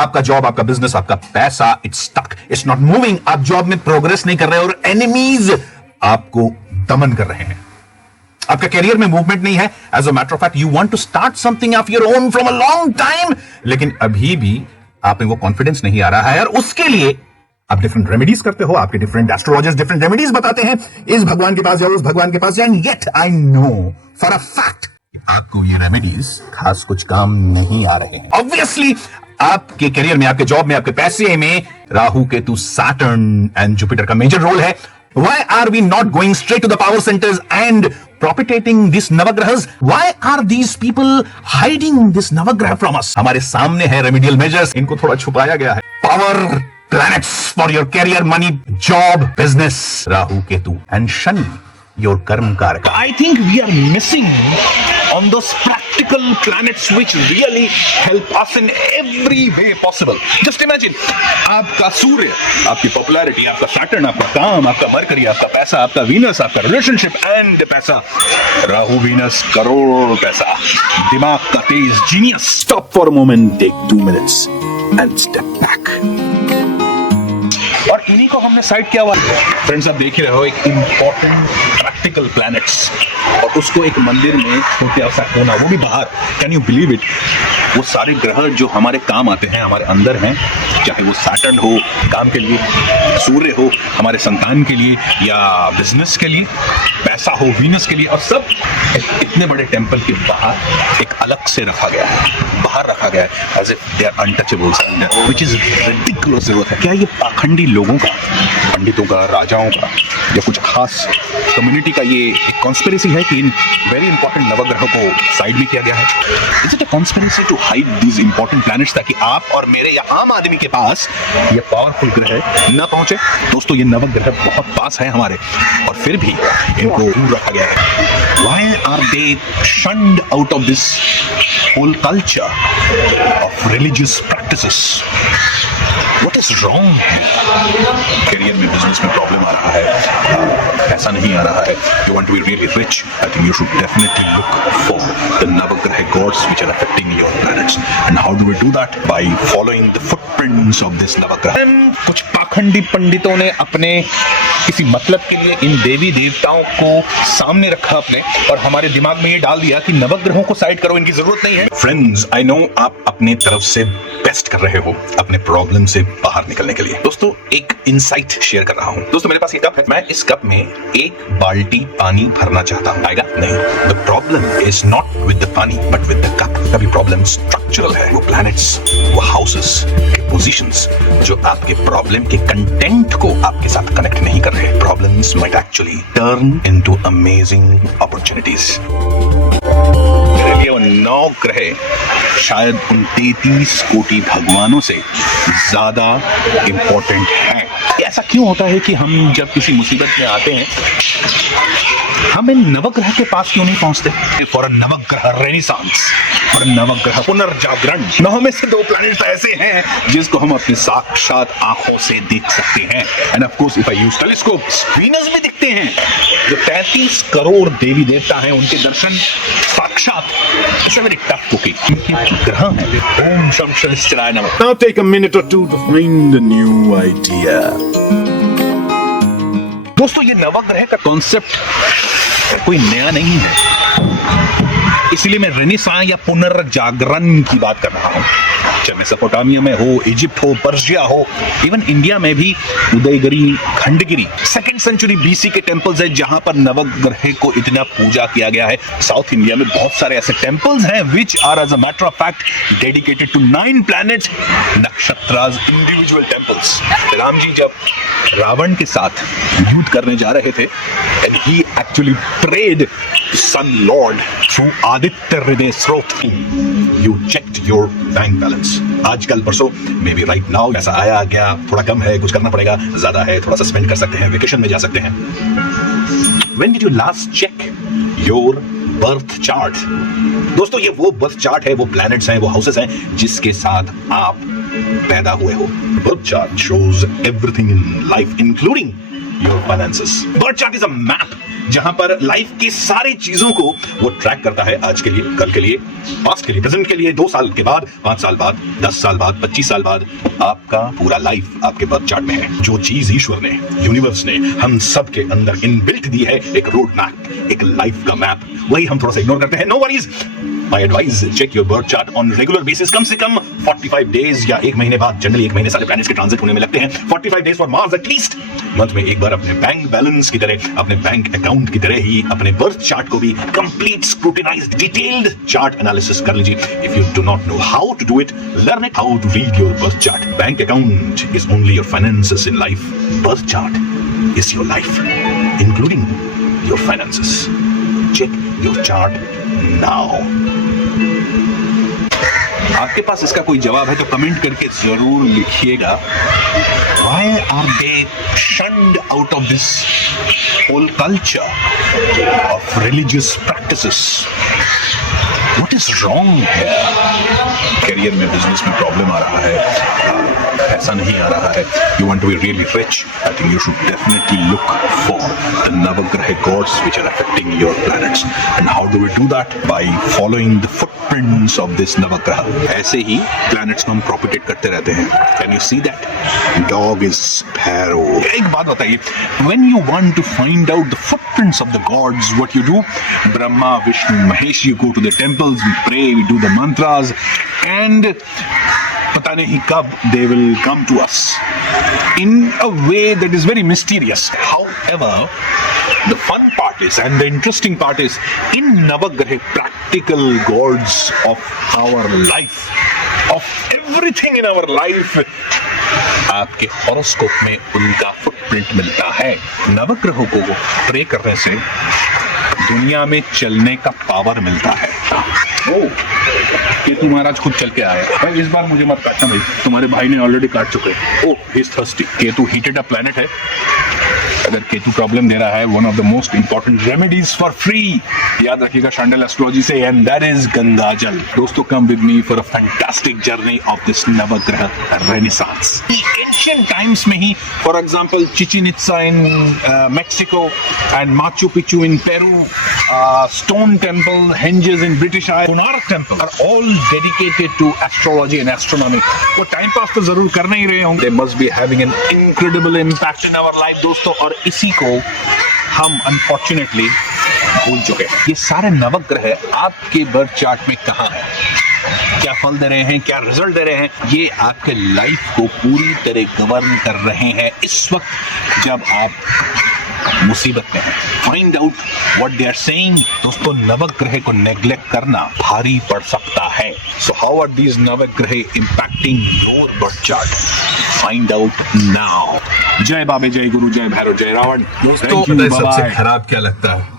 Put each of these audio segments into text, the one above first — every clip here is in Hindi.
आपका जॉब, आपका बिजनेस, आपका पैसा, it's stuck, it's not moving. आप जॉब में प्रोग्रेस नहीं कर रहे और एनिमीज आपको दमन कर रहे हैं। आपका करियर में मूवमेंट नहीं है। As a matter of fact, you want to start something of your own from a long time, लेकिन अभी भी आप में वो कॉन्फिडेंस नहीं आ रहा है। और उसके लिए आप डिफरेंट रेमेडीज करते हो, आपके डिफरेंट एस्ट्रोलॉजर्स डिफरेंट रेमेडीज बताते हैं, इस भगवान के पास जाओ, उस भगवान के पास जाओ, and yet I know for a fact आपको ये रेमेडीज खास कुछ काम नहीं आ रहे हैं। ऑब्वियसली आपके करियर में, आपके जॉब में, आपके पैसे में Rahu, Ketu, Saturn and Jupiter का मेजर रोल है। Why are we not going straight to the power centers and propagating these navagrahas? Why are these people hiding this navagraha from us? हमारे सामने है remedial measures, इनको थोड़ा छुपाया गया है। Power planets for your career, money, job, business, Rahu, Ketu and Shani, your karma karaka. I think we are missing on those practical planets which really help us in every way possible. Just imagine, आपका सूर्य, आपकी पॉपुलैरिटी, आपका सैटर्न, आपका काम, आपका मरकरी, आपका पैसा, आपका वीनस, आपका रिलेशनशिप एंड पैसा, राहु वीनस करोड़ पैसा, दिमाग का तेज genius. Stop for a moment, take 2 minutes and step back. और इन्हीं को हमने साइड किया हुआ। फ्रेंड्स, आप देख ही रहे हो एक इंपॉर्टेंट प्रैक्टिकल प्लैनेट्स, और उसको एक मंदिर में छोटे सा कोना, वो भी बाहर। Can you believe it? वो सारे ग्रह जो हमारे काम आते हैं, हमारे अंदर हैं, चाहे वो सैटर्न हो काम के लिए, सूर्य हो हमारे संतान के लिए, या बिजनेस के लिए, पैसा हो वीनस के लिए, और सब इतने बड़े टेम्पल के बाहर एक अलग से रखा गया है, बाहर रखा गया है, as if they are untouchables, which is ridiculous जरूरत है। क्या ये पाखंडी लोगों का, पंडितों का, राजाओं का, या कुछ खास कम्युनिटी का ये एक कॉन्स्पिरेसी है कि इन वेरी इंपॉर्टेंट नवग्रहों को साइड में किया गया है? Is it a conspiracy to hide these important planets ताकि आप और मेरे या आम आदमी के पास ये पावरफुल ग्रह न पहुंचे? दोस्तों, ये नवग्रह बहुत पास है हमारे, और फिर भी इनको दूर रखा गया है। Why are they shunned out of this whole culture of religious practices? What is wrong? Career में, बिजनेस में प्रॉब्लम आ रहा है, पैसा नहीं आ रहा है, you want to be really rich, I think you should definitely look for the Navagraha gods which are affecting your planets. And how do we do that? By following the footprints of this Navagraha. कुछ पाखंडी पंडितों ने अपने किसी मतलब के लिए इन देवी देवताओं को सामने रखा अपने, और हमारे दिमाग में ये डाल दिया कि नवग्रहों को साइड करो, इनकी जरूरत नहीं है। फ्रेंड्स, आई नो आप अपनी तरफ से बेस्ट कर रहे हो अपने प्रॉब्लम से बाहर निकलने के लिए। दोस्तों, एक इंसाइट शेयर कर रहा हूं। दोस्तों, मेरे पास ये कप है, मैं इस कप में एक बाल्टी पानी भरना चाहता हूं, आएगा नहीं? The problem is not with the पानी बट विद द कप। कभी प्रॉब्लम स्ट्रक्चरल है, वो प्लैनेट्स, वो हाउसेस के पोजीशंस जो आपके प्रॉब्लम के कंटेंट को आपके साथ कनेक्ट नहीं कर रहे। Problems might actually turn into amazing opportunities. मेरे लिए वो 9 ग्रह शायद उन 33 कोटि भगवानों से ज्यादा इंपॉर्टेंट है। ऐसा क्यों होता है कि हम जब किसी मुसीबत में आते हैं, हम इन नवग्रह के पास क्यों नहीं पहुंचते? फॉर अ नवग्रह रेनिसांस, फॉर नवग्रह पुनर्जागरण। 9 में से 2 प्लैनेट्स ऐसे हैं जिसको हम अपनी साक्षात आंखों से देख सकते हैं। End of course, if I use telescope, Venus भी दिखते हैं। जो 33 करोड़ देवी देवता हैं, उनके दर्शन साक्षात, it's a very tough cooking. ग्रह है। ओम शम शनिश्चराय नमः। Now take a minute or two to find a new idea. दोस्तों, ये नवग्रह का कॉन्सेप्ट कोई नया नहीं है, इसलिए मैं रेनेसां या पुनर्जागरण की बात कर रहा हूं। चाहे मेसोपोटामिया में हो, इजिप्ट हो, पर्शिया हो, इवन इंडिया में भी Udayagiri, Khandagiri, 2nd century BC के टेंपल्स हैं जहां पर नवग्रह को इतना पूजा किया गया है। साउथ इंडिया में बहुत सारे ऐसे टेंपल्स हैं which are as a matter of fact dedicated to 9 planets, नक्षत्रास, इंडिविजुअल टेंपल्स। राम जी जब रावण के साथ युद्ध करने जा रहे थे, and he actually prayed sun lord through Aditya Hridaya स्रोत, you checked your bank balance. आजकल परसों, मे बी राइट नाउ, ऐसा आया गया, थोड़ा कम है, कुछ करना पड़ेगा, ज्यादा है, थोड़ा सा स्पेंड कर सकते हैं, वेकेशन में जा सकते हैं। When did you last check your birth chart? दोस्तों, ये वो बर्थ चार्ट है, वो प्लैनेट्स हैं, वो हाउसेस हैं जिसके साथ आप पैदा हुए हो। Birth chart shows everything in life, including your finances. Birth chart is a map जहां पर लाइफ की सारी चीजों को वो ट्रैक करता है, आज के लिए, कल के लिए, पास्ट के लिए, प्रेजेंट के लिए, 2 साल के बाद, 5 साल बाद, 10 साल बाद, 25 साल बाद। आपका पूरा लाइफ आपके बर्थ चार्ट में है। जो चीज ईश्वर ने, यूनिवर्स ने हम सब के अंदर इनबिल्ट दी है, एक रोड मैप, एक लाइफ का मैप, वही हम थोड़ा सा इग्नोर करते हैं। No worries, my advice, check your birth chart on regular basis, कम से कम 45 डेज या 1 महीने बाद। जनरली 1 महीने सारे प्लैनेट्स के ट्रांजिट होने में लगते हैं। 45 days for Mars at least. Month में एक बार अपने बैंक बैलेंस की तरह, अपने बैंक अकाउंट की तरह ही अपने बर्थ चार्ट को भी complete scrutinized detailed chart analysis कर लीजिए। If you do not know how to do it, learn it how to read your birth chart. Bank account is only your finances in life, birth chart is your life including your finances. Check your chart now. आपके पास इसका कोई जवाब है तो कमेंट करके जरूर लिखिएगा। Why are they shunned out of this whole culture of religious practices? What is wrong here? Career में, बिजनेस में प्रॉब्लम आ रहा है, ऐसा नहीं आ रहा है। You want to be really rich? I think you should definitely look for the Navagraha gods which are affecting your planets. And how do we do that? By following the footprints of this Navagraha. ऐसे ही planets को हम propagate करते रहते हैं। Can you see that? Dog is sparrow. एक बात बताइए, when you want to find out the footprints of the gods, what you do? Brahma, Vishnu, Mahesh, you go to the temples, we pray, we do the mantras, and पता नहीं कब they will come to us in a way that is very mysterious. However, the fun part is, and the interesting part is, in Navagraha, practical gods of our life, of everything in our life, आपके हॉरोस्कोप में उनका फुटप्रिंट मिलता है। नवग्रहों को प्रे करने से दुनिया में चलने का पावर मिलता है। केतु महाराज खुद चल के आए। भाई इस बार मुझे मत काटना भाई, तुम्हारे भाई ने ऑलरेडी काट चुके। Oh, he is thirsty. Ketu heated up planet है। अगर केतु प्रॉब्लम दे रहा है, one of the most important remedies for free, याद रखिएगा शांडिल एस्ट्रोलॉजी से, and that is Ganga jal. दोस्तों, come with me for a fantastic journey of this Navagraha renaissance. Ancient times में ही, for example, Chichen Itza in Mexico and Machu Picchu in Peru, stone temple, henges in British oil, Konark temple are all dedicated to astrology and astronomy. वो टाइम पास तो जरूर करना ही रहे होंगे, they must be having an incredible impact in our life दोस्तों, और इसी को हम अनफॉर्चुनेटली भूल चुके हैं। ये सारे नवग्रह आपके बर्थ चार्ट में कहाँ है, क्या फल दे रहे हैं, क्या रिजल्ट दे रहे हैं, ये आपके लाइफ को पूरी तरह गवर्न कर रहे हैं इस वक्त जब आप मुसीबत में हैं। Find out what they are saying. दोस्तों, नवग्रह को नेग्लेक्ट करना भारी पड़ सकता है। सो हाउ आर दीज नवग्रह impacting your birth chart? Find out now. जय बाबे, जय गुरु, जय भैरव, जय रावण। दोस्तों, सबसे खराब क्या लगता है?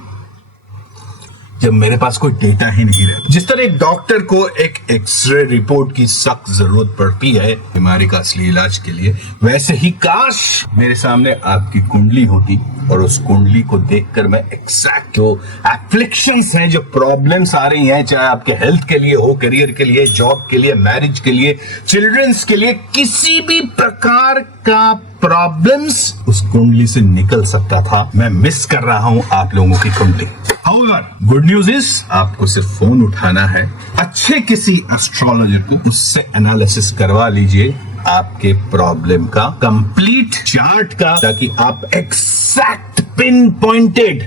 जब मेरे पास कोई डेटा ही नहीं रहता। जिस तरह एक डॉक्टर को एक एक्सरे रिपोर्ट की सख्त जरूरत पड़ती है बीमारी का असली इलाज के लिए, वैसे ही काश मेरे सामने आपकी कुंडली होती और उस कुंडली को देखकर मैं एग्जैक्ट जो एफ्लिक्शंस हैं, जो प्रॉब्लम्स आ रही हैं, चाहे आपके हेल्थ के लिए हो, करियर के लिए, जॉब के लिए, मैरिज के लिए, चिल्ड्रंस के लिए, किसी भी प्रकार का प्रॉब्लम्स उस कुंडली से निकल सकता था। मैं मिस कर रहा हूं आप लोगों की कुंडली। However, गुड न्यूज इज आपको सिर्फ फोन उठाना है, अच्छे किसी एस्ट्रोलॉजर को, उससे एनालिसिस करवा लीजिए आपके प्रॉब्लम का, कंप्लीट चार्ट का, ताकि आप exact pin pointed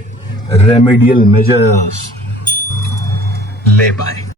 remedial measures ले पाए।